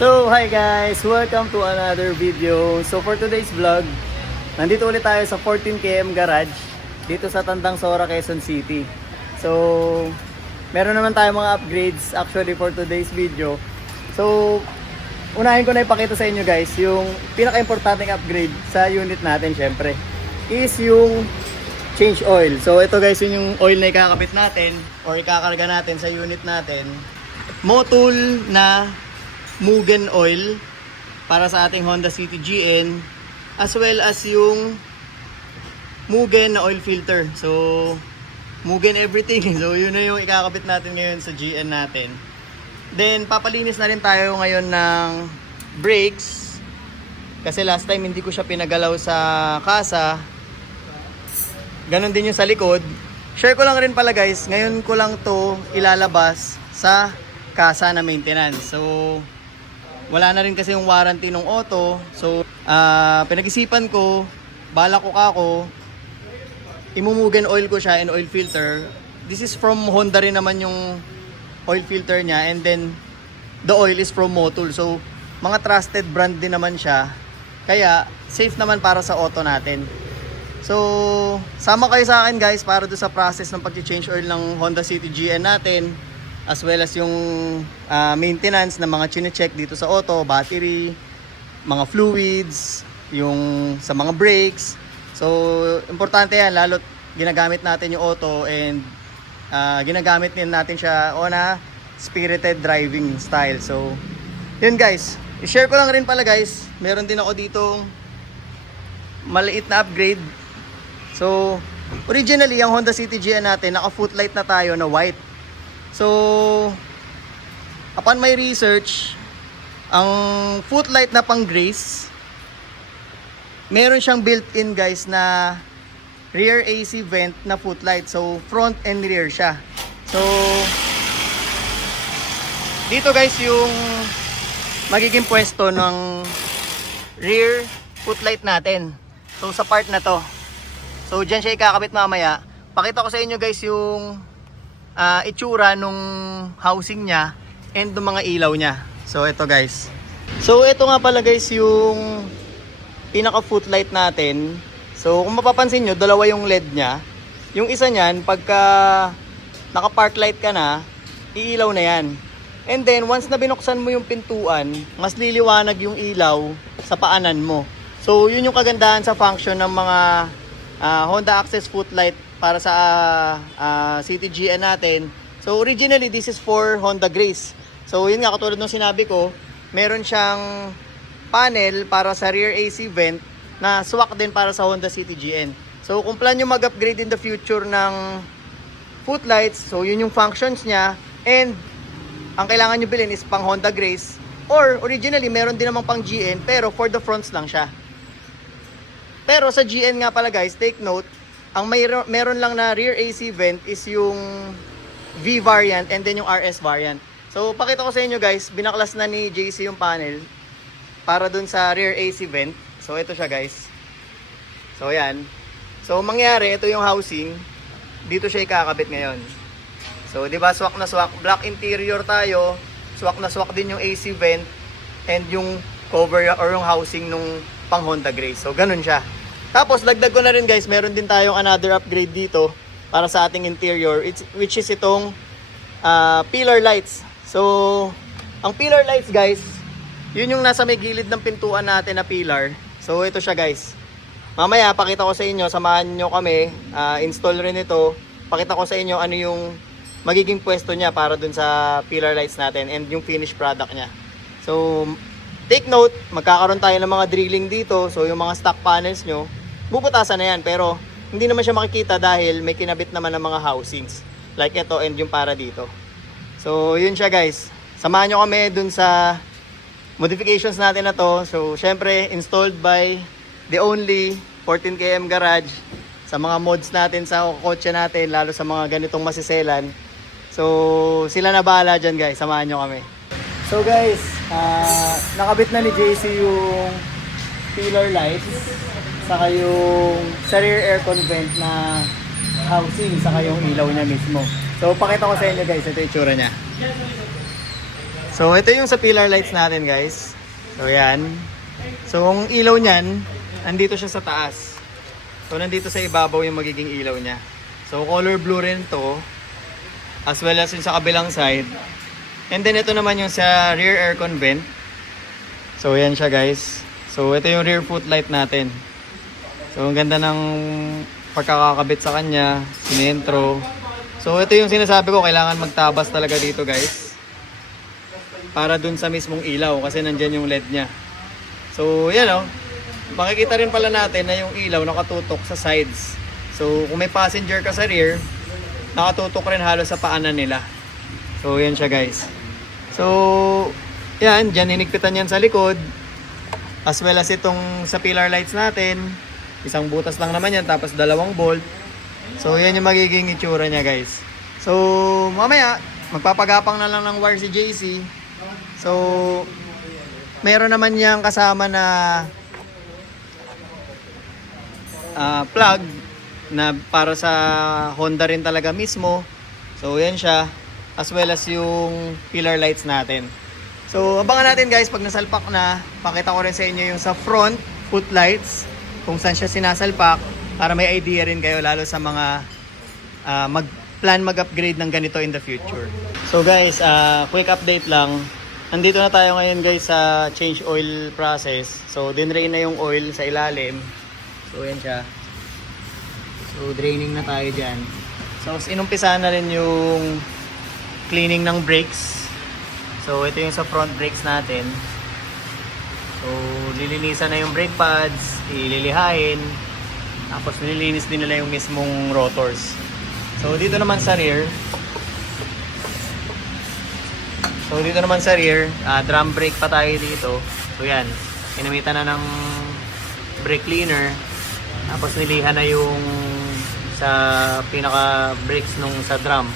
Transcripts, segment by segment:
So, hi guys! Welcome to another video. So, for today's vlog, nandito ulit tayo sa 14km Garage dito sa Tandang Sora, Quezon City. So, meron naman tayo mga upgrades actually for today's video. So, unahin ko na ipakita sa inyo guys yung pinaka-importanting upgrade sa unit natin syempre is yung change oil. So, ito guys yung oil na ikakapit natin or ikakarga natin sa unit natin. Motul na Mugen oil para sa ating Honda City GN, as well as yung Mugen na oil filter. So Mugen everything. So yun na yung ikakabit natin ngayon sa GN natin. Then papalinis na rin tayo ngayon ng brakes kasi last time hindi ko siya pinagalaw sa kasa. Ganon din yung sa likod. Share ko lang rin pala guys, ngayon ko lang to ilalabas sa kasa na maintenance. So wala na rin kasi yung warranty ng auto. So, pinag-isipan ko, balak ko kako, imumugen oil ko siya and oil filter. This is from Honda rin naman yung oil filter niya. And then, the oil is from Motul. So, mga trusted brand din naman siya. Kaya, safe naman para sa auto natin. So, sama kayo sa akin guys para do sa process ng pag-change oil ng Honda City GN natin. As well as yung maintenance na mga chine-check dito sa auto, battery, mga fluids, yung sa mga brakes. So, importante yan, lalo't ginagamit natin yung auto and ginagamit din natin siya on a spirited driving style. So, yun guys. I-share ko lang rin pala guys, meron din ako ditong maliit na upgrade. So, originally, yung Honda City GN natin, naka-footlight na tayo na white. So, upon my research, ang footlight na pang Grace, meron siyang built-in guys na rear AC vent na footlight. So, front and rear siya. So, dito guys yung magiging pwesto ng rear footlight natin. So, sa part na to. So, dyan siya ikakabit mamaya. Pakita ko sa inyo guys yung itsura nung housing niya and ng mga ilaw niya. So ito guys. So ito nga pala guys yung pinaka footlight natin. So kung mapapansin nyo, dalawa yung LED niya. Yung isa niyan, pagka naka park light ka na, iilaw na yan. And then once na binuksan mo yung pintuan, mas liliwanag yung ilaw sa paanan mo. So yun yung kagandahan sa function ng mga Honda Access footlight para sa City GN natin. So originally this is for Honda Grace. So yun nga, katulad ng sinabi ko, meron siyang panel para sa rear AC vent na swak din para sa Honda City GN. So kung plan nyo mag-upgrade in the future ng footlights, so yun yung functions niya. And ang kailangan nyo bilhin is pang Honda Grace, or originally meron din namang pang GN pero for the fronts lang siya. Pero sa GN nga pala guys, take note, ang meron lang na rear AC vent is yung V variant and then yung RS variant. So pakita ko sa inyo guys, binaklas na ni JC yung panel para dun sa rear AC vent. So ito siya guys. So yan. So mangyari, ito yung housing. Dito siya ikakabit ngayon. So di ba, swak na swak, black interior tayo. Swak na swak din yung AC vent and yung cover or yung housing nung pang Honda Grace. So ganun siya. Tapos dagdag ko na rin guys, meron din tayong another upgrade dito para sa ating interior, which is itong pillar lights. So ang pillar lights guys, yun yung nasa may gilid ng pintuan natin na pillar. So ito siya guys. Mamaya pakita ko sa inyo, samahan nyo kami, install rin ito. Pakita ko sa inyo ano yung magiging pwesto niya para dun sa pillar lights natin and yung finished product niya. So take note, magkakaroon tayo ng mga drilling dito. So yung mga stock panels nyo, bubutasan na yan, pero hindi naman siya makikita dahil may kinabit naman ng mga housings like ito and yung para dito. So yun siya guys, samahan nyo kami dun sa modifications natin na to. So syempre installed by the only 14km Garage sa mga mods natin sa kotse natin, lalo sa mga ganitong masiselan. So sila na bahala dyan guys, samahan nyo kami. So guys, nakabit na ni JC yung pillar lights, saka yung sa rear aircon vent na housing, saka yung ilaw niya mismo. So pakita ko sa inyo guys, ito yung itsura niya. So ito yung sa pillar lights natin guys. So yan. So ang ilaw niyan, nandito siya sa taas. So nandito sa ibabaw yung magiging ilaw niya. So color blue rin to. As well as yung sa kabilang side. And then ito naman yung sa rear aircon vent. So yan siya guys. So ito yung rear footlight natin. So ang ganda ng pagkakakabit sa kanya, sinentro. So ito yung sinasabi ko, kailangan magtabas talaga dito guys. Para dun sa mismong ilaw kasi nandyan yung LED niya. So yan o. Makikita rin pala natin na yung ilaw nakatutok sa sides. So kung may passenger ka sa rear, nakatutok rin halos sa paanan nila. So yan siya guys. So yan, dyan hinigpitan yan sa likod. As well as itong sa pillar lights natin. Isang butas lang naman yan tapos dalawang bolt. So yan yung magiging itsura niya guys. So mamaya magpapagapang na lang ng wire si JC. So meron naman niyang kasama na plug na para sa Honda rin talaga mismo. So yan siya. As well as yung pillar lights natin. So abangan natin guys pag nasalpak na. Pakita ko rin sa inyo yung sa front footlights kung saan siya sinasalpak para may idea rin kayo lalo sa mga plan mag-upgrade ng ganito in the future. So guys, quick update lang. Nandito na tayo ngayon guys sa change oil process. So dinrain na yung oil sa ilalim. So yan siya. So draining na tayo dyan. So inumpisahan na rin yung cleaning ng brakes. So ito yung sa front brakes natin. So lilinisan na yung brake pads, ililihain. Tapos nililinis din nila yung mismong rotors. So dito naman sa rear. Drum brake pa tayo dito. So yan, inamitan na ng brake cleaner. Tapos nilihan na yung sa pinaka brakes nung sa drum.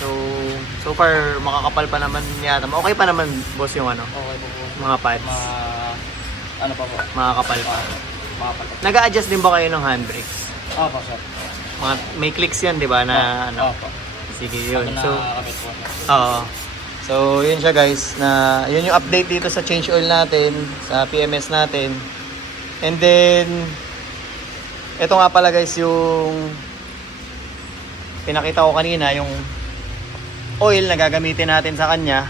So far makakapal pa naman yata. Okay pa naman boss yung ano? Okay po po. Mga pads. Ano pa po? Makakapal pa. Makapal. Nag-a-adjust din ba kayo ng handbrakes? Opo, sir. May clicks yan, di ba? Na ano? Opo. Sige, yun. Pag So, nakakabit po. oo. So, yun siya guys, na yun yung update dito sa change oil natin, sa PMS natin. And then, ito nga pala guys yung pinakita ko kanina, yung oil na gagamitin natin sa kanya.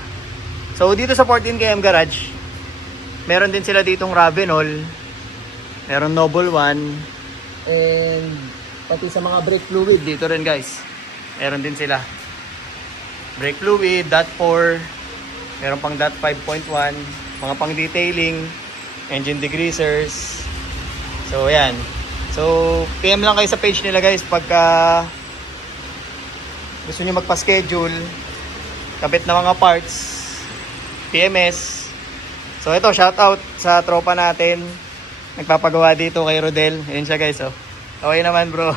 So, dito sa 14km Garage, meron din sila ditong Ravenol, meron Noble One, and pati sa mga brake fluid, dito rin guys, meron din sila. Brake fluid, DOT4, meron pang DOT5.1, mga pang detailing, engine degreasers. So ayan. So PM lang kayo sa page nila guys pagka gusto niyo magpa-schedule, kabit na mga parts, PMS. So ito, shout out sa tropa natin, nagpapagawa dito kay Rodel. Ayan siya guys, oh. Okay naman bro.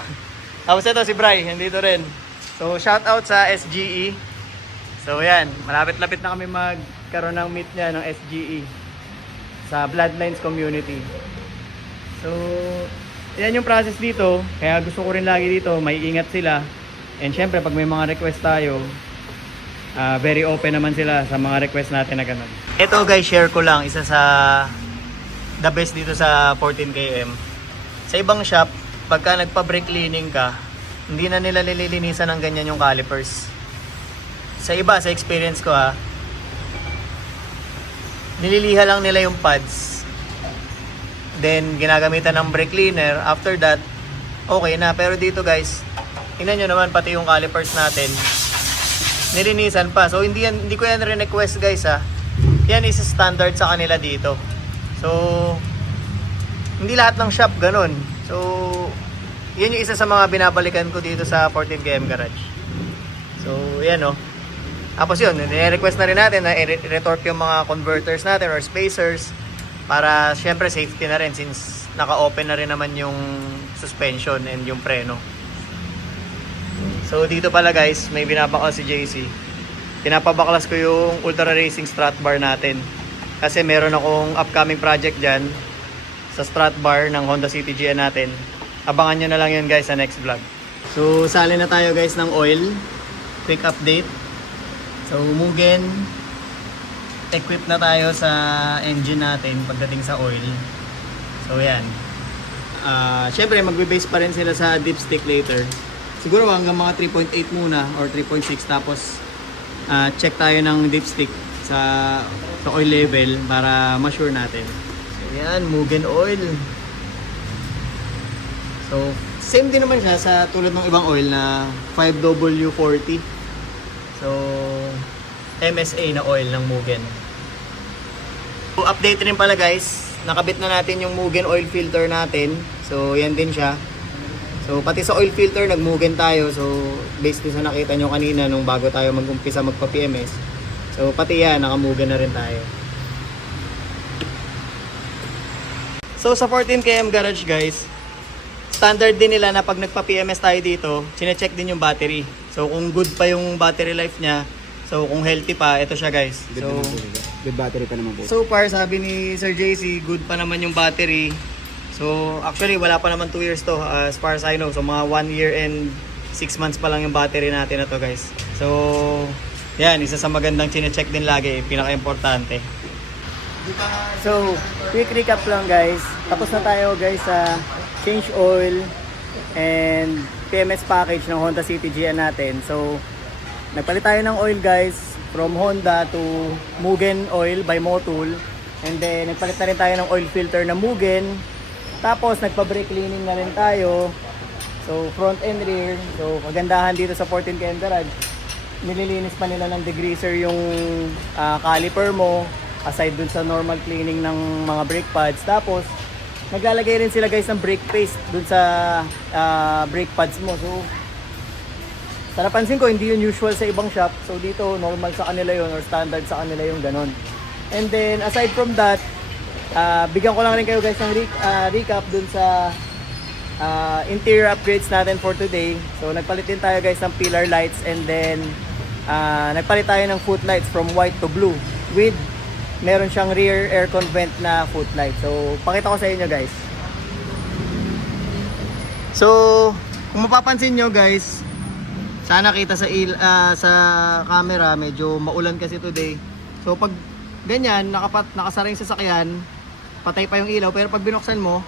Tapos ito si Bry, nandito rin. So shout out sa SGE. So yan, malapit-lapit na kami magkaroon ng meet niya ng SGE sa Bloodlines community. So yan yung process dito, kaya gusto ko rin lagi dito, may ingat sila. And syempre pag may mga request tayo, very open naman sila sa mga request natin na ganun. Ito guys, share ko lang, isa sa the best dito sa 14km. Sa ibang shop, pagka nagpa-brake cleaning ka, hindi na nila nililinisan ng ganyan yung calipers. Sa iba, sa experience ko nililiha lang nila yung pads. Then, ginagamitan ng brake cleaner. After that, okay na. Pero dito guys, tingnan nyo naman pati yung calipers natin. Nilinisan pa. So, hindi ko yan request guys Yan is standard sa kanila dito. So, hindi lahat ng shop ganun. So, yun yung isa sa mga binabalikan ko dito sa 14km Garage. So, yan Tapos yun, nire-request na rin natin na i-retorque yung mga converters natin or spacers para syempre safety na rin since naka-open na rin naman yung suspension and yung preno. So dito pala guys, may binabaklas si JC. Pinapabaklas ko yung Ultra Racing strut bar natin. Kasi meron akong upcoming project dyan sa strut bar ng Honda City GN natin. Abangan nyo na lang yun guys sa next vlog. So sali na tayo guys ng oil. Quick update. So Mugen, equip na tayo sa engine natin pagdating sa oil. So yan. Syempre magbe-base pa rin sila sa dipstick later. Siguro hanggang mga 3.8 muna or 3.6 tapos check tayo ng dipstick sa oil level para ma-sure natin. So yan, Mugen oil. So same din naman siya sa tulad ng ibang oil na 5W40. So MSA na oil ng Mugen. So, update rin pala guys, nakabit na natin yung Mugen oil filter natin. So yan din siya. So pati sa oil filter nag-Mugen tayo. So based din sa nakita nyo kanina nung bago tayo mag-umpisa magpa-PMS. So pati yan, naka-Mugen na rin tayo. So sa 14km garage guys, standard din nila na pag nagpa-PMS tayo dito, chine-check din yung battery. So kung good pa yung battery life niya, so kung healthy pa, ito siya guys. So Good battery pa naman po. so far, sabi ni Sir JC, good pa naman yung battery. So actually, wala pa naman 2 years to as far as I know. So mga 1 year and 6 months pa lang yung battery natin na to guys. So yan, isa sa magandang chine-check din lagi, pinaka-importante. So, quick recap lang guys. Tapos na tayo guys sa change oil and PMS package ng Honda City GN natin. So, nagpalit tayo ng oil guys from Honda to Mugen oil by Motul. And then, nagpalit na rin tayo ng oil filter na Mugen. Tapos, nagpa-brake cleaning na rin tayo. So, front and rear. So, kagandahan dito sa 14km garage, nililinis pa nila ng degreaser yung caliper mo aside dun sa normal cleaning ng mga brake pads. Tapos naglalagay rin sila guys ng brake paste dun sa brake pads mo. So sa napansin ko hindi yun usual sa ibang shop. So dito normal sa kanila yun or standard sa kanila yung ganon. And then aside from that, bigyan ko lang rin kayo guys ng recap dun sa interior upgrades natin for today. So nagpalit din tayo guys ng pillar lights and then nagpalit tayo ng footlights from white to blue with meron siyang rear aircon vent na footlight. So pakita ko sa inyo guys. So kung mapapansin nyo guys, sana kita sa camera, medyo maulan kasi today. So pag ganyan nakasara yung sasakyan, patay pa yung ilaw, pero pag binuksan mo,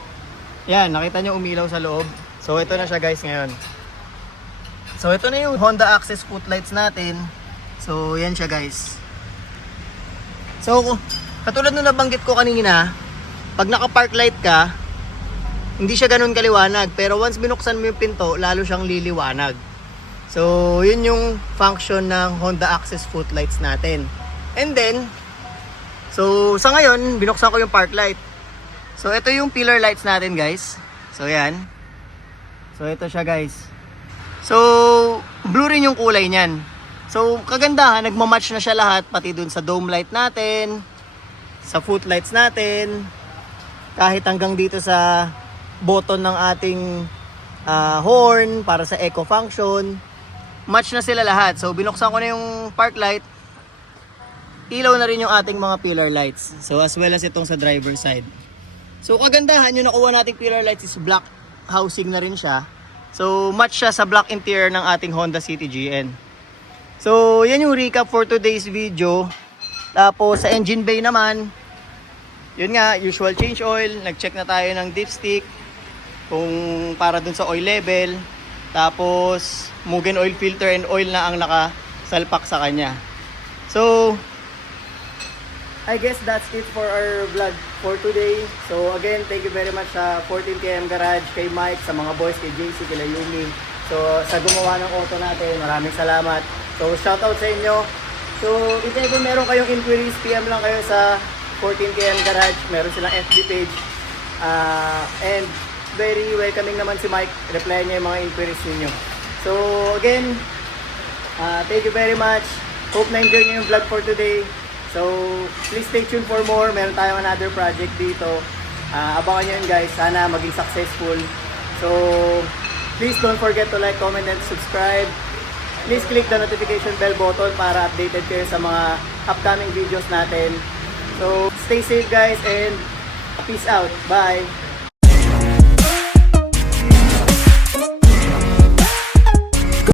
yan, nakita nyo umilaw sa loob. So ito na siya guys ngayon. So ito na yung Honda Access footlights natin. So yan siya guys. So katulad nung nabanggit ko kanina, pag naka-park light ka, hindi siya ganun kaliwanag. Pero once binuksan mo yung pinto, lalo siyang liliwanag. So yun yung function ng Honda Access footlights natin. And then, so sa ngayon, binuksan ko yung park light. So ito yung pillar lights natin guys. So yan. So ito siya guys. So blue rin yung kulay niyan. So kagandahan, nagmamatch na siya lahat, pati dun sa dome light natin, sa footlights natin, kahit hanggang dito sa button ng ating horn para sa eco function. Match na sila lahat. So binuksan ko na yung park light, ilaw na rin yung ating mga pillar lights. So as well as itong sa driver side. So kagandahan, yung nakuha nating pillar lights is black housing na rin siya. So match siya sa black interior ng ating Honda City GN. So yan yung recap for today's video. Tapos sa engine bay naman, yun nga, usual change oil. Nag-check na tayo ng dipstick kung para dun sa oil level. Tapos Mugen oil filter and oil na ang nakasalpak sa kanya. So I guess that's it for our vlog for today. So again, thank you very much sa 14km Garage, kay Mike, sa mga boys, kay JC, kay Yumi. So sa gumawa ng auto natin, maraming salamat. So shoutout sa inyo. So if ever meron kayong inquiries, PM lang kayo sa 14km Garage. Meron silang FB page. And very welcoming naman si Mike. Reply niya yung mga inquiries ninyo. So again, thank you very much. Hope na-enjoy niyo yung vlog for today. So, please stay tuned for more. Meron tayong another project dito. Abangan nyo yun guys. Sana maging successful. So, please don't forget to like, comment, and subscribe. Please click the notification bell button para updated kayo sa mga upcoming videos natin. So, stay safe guys and peace out. Bye!